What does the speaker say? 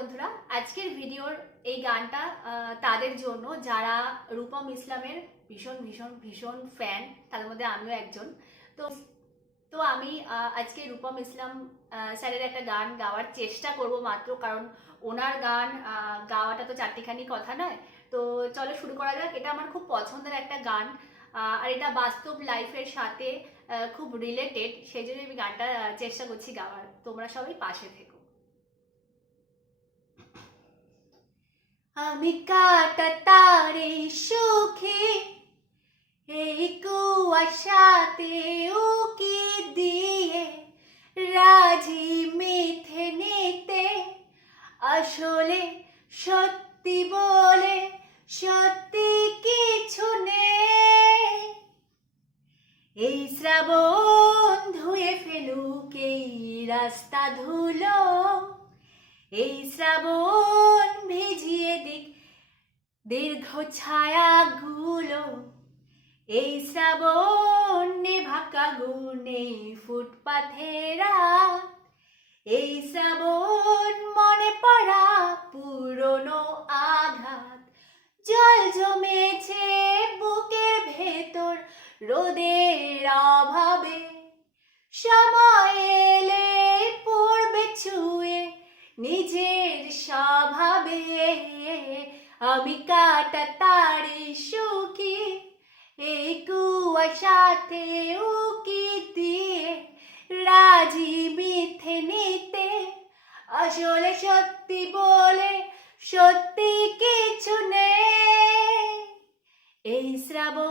বন্ধুরা, আজকের ভিডিওর এই গানটা তাদের জন্য যারা রূপম ইসলামের ভীষণ ভীষণ ভীষণ ফ্যান তাদের মধ্যে আমিও একজন। তো তো আমি আজকে রূপম ইসলাম স্যারের একটা গান গাওয়ার চেষ্টা করব মাত্র, কারণ ওনার গান গাওয়াটা তো চারটিখানি কথা নয়। তো চলো শুরু করা যাক। এটা আমার খুব পছন্দের একটা গান আর এটা বাস্তব লাইফের সাথে খুব রিলেটেড সেই জন্য আমি গানটা চেষ্টা করছি গাওয়ার। তোমরা সবাই পাশে থেকো। আমি কাটা তারে সুখে, এই কুয়াশাতে উকি দিয়ে রাজি মিথে নিতে, আসলে সত্যি বলে সত্যি কিছু নেই। এই শ্রাবণ ধুয়ে ফেলুক, এই রাস্তা ধুলো, এই শ্রাবণ দীর্ঘ ছায়াগুলো এই শ্রাবণ ভাকা গুণে ফুটপাথেরা, এই শ্রাবণ মনে পড়া পুরনো আঘাত। জল জমেছে বুকের ভেতর রোদের অভাবে, সময় এলে পড়বে ছুঁয়ে স্বভাবে আমি কাটা তারে সুখী এই কুয়াশাতে উকি দিয়ে রাজি মিথে নিতে। আসলে সত্যি বলে সত্যি কিছু নেই। এই শ্রাবণ